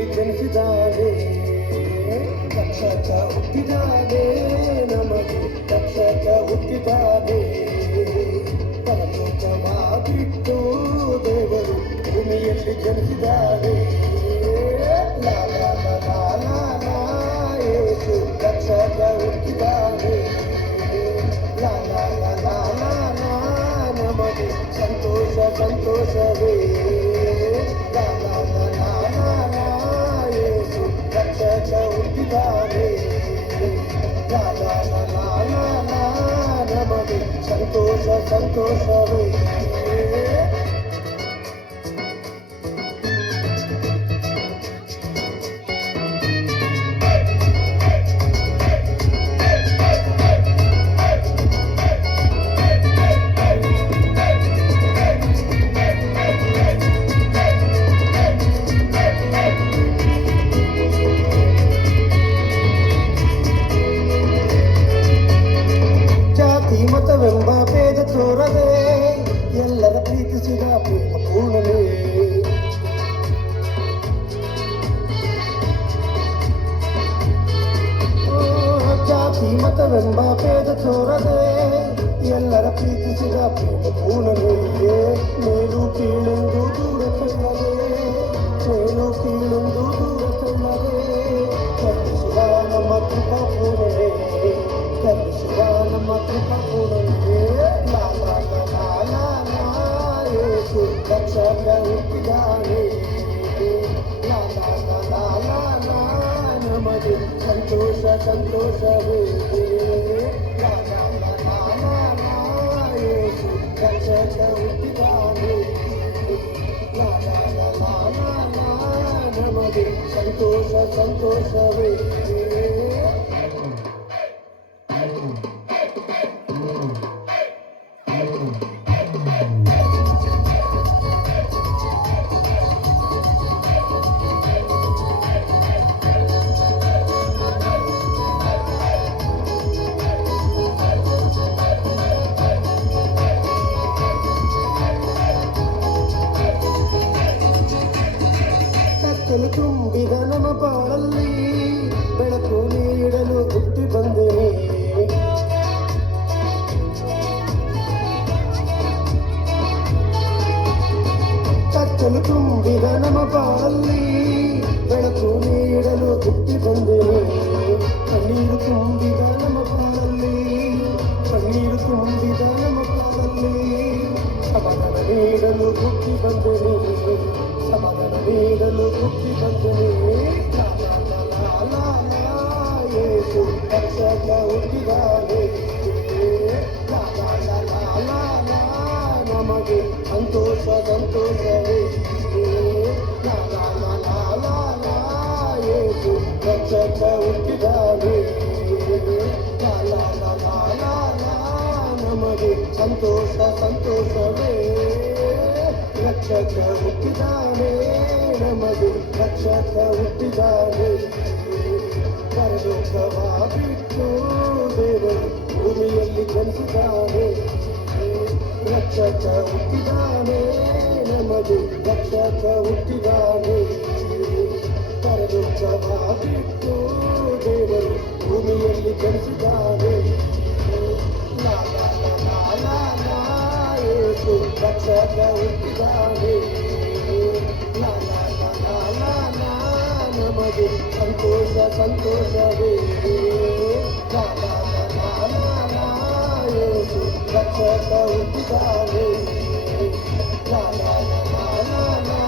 ಭೂಮಿಯಲ್ಲಿ ಜನಿಸಿದ್ದಾನೆ, ರಕ್ಷಕ ಹುಟ್ಟಿದ್ದಾನೆ, ನಮಗೆ ರಕ್ಷಕ ಹುಟ್ಟಿದ್ದಾನೆ. ಪರಲೋಕವ ಬಿಟ್ಟು ದೇವರು ಭೂಮಿಯಲ್ಲಿ ಜನಿಸಿದ್ದಾನೆ. ಲಾ ಲಾ ಲಾ ಲಾ ಲಾ ಲಾ, ಯೇಸು ರಕ್ಷಕ ಹುಟ್ಟಿದ್ದಾನೆ. ಲಾ ಲಾ ಲಾ ಲಾ ಲಾ ಲಾ, ನಮಗೆ ಸಂತೋಷ ಸಂತೋಷವೇ. ಲಾ ಲಾ ಲಾ ಲಾ ಲಾ ಲಾ, ಯೇಸು ರಕ್ಷಕ ಹುಟ್ಟಿದ್ದಾನೆ. ಲಾ ಲಾ ಲಾ ಲಾ ಲಾ ಲಾ, ನಮಗೆ ಸಂತೋಷ ಸಂತೋಷವೇ. ಮತವೆಂಬ ಭೇದ ತೋರದೆ ಎಲ್ಲರ ಪ್ರೀತಿಸಿದ ಪ್ರೇಮ ಪೂರ್ಣನೇ. ಜಾತಿ ಮತವೆಂಬ ಭೇದ ತೋರದೆ ಎಲ್ಲರ ಪ್ರೀತಿಸಿದ ಪ್ರೇಮ ಪೂರ್ಣನೇ. ಮೇಲು ಕೀಳೆಂದು ದೂರ ತಳ್ಳದೆ, ಮೇಲು ಕೀಳೆಂದು ದೂರ ತಳ್ಳದೆ ಕರ್ಣಿಸುವ ನಮ್ಮ ಕೃಪಾ ಪೂರ್ಣನೇ, ಕರ್ಣಿಸುವ ನಮ್ಮ ಕೃಪಾ ಪೂರ್ಣನೇ. ಲಾ ಲಾ ಲಾ ಲಾ ಲಾ ಲಾ, ಯೇಸು ರಕ್ಷಕ ಹುಟ್ಟಿದ್ದಾನೆ. ಲಾ ಲಾ ಲಾ ಲಾ ಲಾ ಲಾ, ನಮಗೆ ಸಂತೋಷ ಸಂತೋಷವೇ. ಲಾ ಲಾ ಲಾ ಲಾ ಲಾ ಲಾ, ಯೇಸು ರಕ್ಷಕ ಹುಟ್ಟಿದ್ದಾನೆ. ಲಾ ಲಾ ಲಾ ಲಾ ಲಾ ಲಾ, ನಮಗೆ ಸಂತೋಷ ಸಂತೋಷವೇ. ಕತ್ತಲು ತುಂಬಿದ ನಮ್ಮ ಬಾಳಲ್ಲಿ ಬೆಳಕು ನೀಡಲು ಹುಟ್ಟಿ ಬಂದೇನೆ. ಕತ್ತಲು ತುಂಬಿದ ನಮ್ಮ ಬಾಳಲ್ಲಿ ಬೆಳಕು ನೀಡಲು ಹುಟ್ಟಿ ಬಂದೇನೆ. ಕಣ್ಣೀರು ತುಂಬಿದ ನಮ್ಮ ಬಾಳಲ್ಲಿ, ಕಣ್ಣೀರು ತುಂಬಿದ ನಮ್ಮ ಬಾಳಲ್ಲಿ ಸಮಾಧಾನ ನೀಡಲು ಹುಟ್ಟಿ ಬಂದೇನೆ, ಸಮಾಧಾನ ನೀಡಲು ಹುಟ್ಟಿ ಬಂದೇನೆ. ಲಾ ಲಾ ಲಾ ಲಾ ಲಾ, ಯೇಸು ರಕ್ಷಕ ಹುಟ್ಟಿದ್ದಾನೆ. ಲಾ ಲಾ ಲಾ ಲಾ ಲಾ ಲಾ, ನಮಗೆ ಸಂತೋಷ ಸಂತೋಷವೇ. ಲಾ ಲಾ ಲಾ ಲಾ ಲಾ ಲಾ, ಯೇಸು ರಕ್ಷಕ ಹುಟ್ಟಿದ್ದಾನೆ. ಲಾ ಲಾ ಲಾ ಲಾ ಲಾ ಲಾ, ನಮಗೆ ಸಂತೋಷ ಸಂತೋಷವೇ. ರಕ್ಷಕ ಹುಟ್ಟಿದ್ದಾನೆ, ನಮಗೆ ರಕ್ಷಕ ಹುಟ್ಟಿದ್ದಾನೆ. ಪರಲೋಕವ ಬಿಟ್ಟು ದೇವರು ಭೂಮಿಯಲ್ಲಿ ಜನಿಸಿದ್ದಾನೆ. ರಕ್ಷಕ ಹುಟ್ಟಿದ್ದಾನೆ, ನಮಗೆ ರಕ್ಷಕ ಹುಟ್ಟಿದ್ದಾನೆ. ಪರಲೋಕವ ಬಿಟ್ಟು ದೇವರು ಭೂಮಿಯಲ್ಲಿ ಜನಿಸಿದ್ದಾನೆ. ಲಾ ಲಾ ಲಾ ಲಾ ಲಾ ಲಾ, ಯೇಸು ರಕ್ಷಕ ಹುಟ್ಟಿದ್ದಾನೆ. ಲಾ ಲಾ ಲಾ ಲಾ ಲಾ ಲಾ, ನಮಗೆ ಸಂತೋಷ ಸಂತೋಷವೇ. ಲಾ ಲಾ ಲಾ ಲಾ ಲಾ ಲಾ, ಯೇಸು ರಕ್ಷಕ ಹುಟ್ಟಿದ್ದಾನೆ. ಲಾ ಲಾ ಲಾ ಲಾ ಲಾ ಲಾ,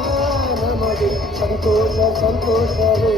ನಮಗೆ ಸಂತೋಷ ಸಂತೋಷವೇ.